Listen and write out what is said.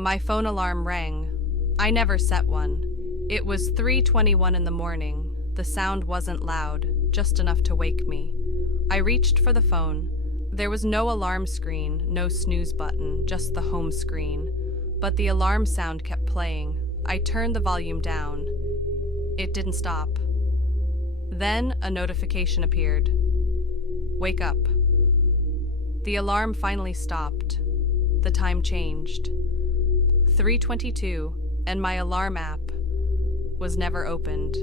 My phone alarm rang. I never set one. It was 3:21 in the morning. The sound wasn't loud, just enough to wake me. I reached for the phone. There was no alarm screen, no snooze button, just the home screen. But the alarm sound kept playing. I turned the volume down. It didn't stop. Then a notification appeared. Wake up. The alarm finally stopped. The time changed. 3:22, and my alarm app was never opened.